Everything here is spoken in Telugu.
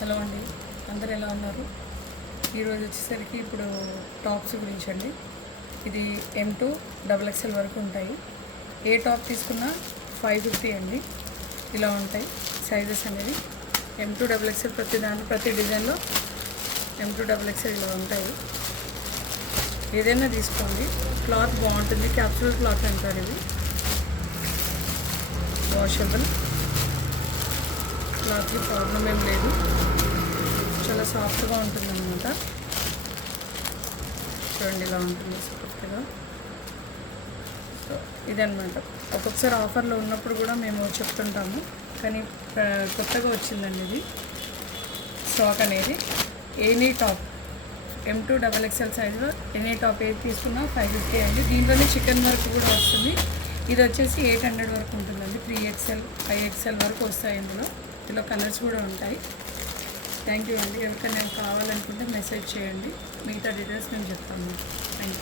హలో అండి, అందరు ఎలా ఉన్నారు? ఈరోజు వచ్చేసరికి ఇప్పుడు టాప్స్ గురించి అండి. ఇది M2 XXL వరకు ఉంటాయి. ఏ టాప్ తీసుకున్నా 550 అండి. ఇలా ఉంటాయి సైజెస్ అనేది. M2 XXL ప్రతి డిజైన్లో M2 XXL ఇలా ఉంటాయి. ఏదైనా తీసుకోండి, క్లాత్ బాగుంటుంది. క్యాప్సూల్ క్లాత్ అంటారు ఇది. వాషబుల్ క్లాత్కి ప్రాబ్లం ఏం లేదు, చాలా సాఫ్ట్గా ఉంటుంది అన్నమాట. చూడండి ఇలా ఉంటుంది సాఫ్ట్గా. సో ఇదన్నమాట. ఒక్కొక్కసారి ఆఫర్లో ఉన్నప్పుడు కూడా మేము చెప్తుంటాము, కానీ కొత్తగా వచ్చిందండి ఇది స్టాక్ అనేది. ఎనీ టాప్ M2 XXL సైజులో ఎనీ టాప్ ఏది తీసుకున్నా 550 అండి. దీంట్లోనే చికెన్ వర్క్ కూడా వస్తుంది. ఇది వచ్చేసి 800 వరకు ఉంటుందండి. 3XL 5XL వరకు వస్తాయి. ఇందులో కలర్స్ కూడా ఉంటాయి. థ్యాంక్ యూ అండి. ఎవరికైనా కావాలనుకుంటే మెసేజ్ చేయండి, మిగతా డీటెయిల్స్ మేము చెప్తాము. Thank you.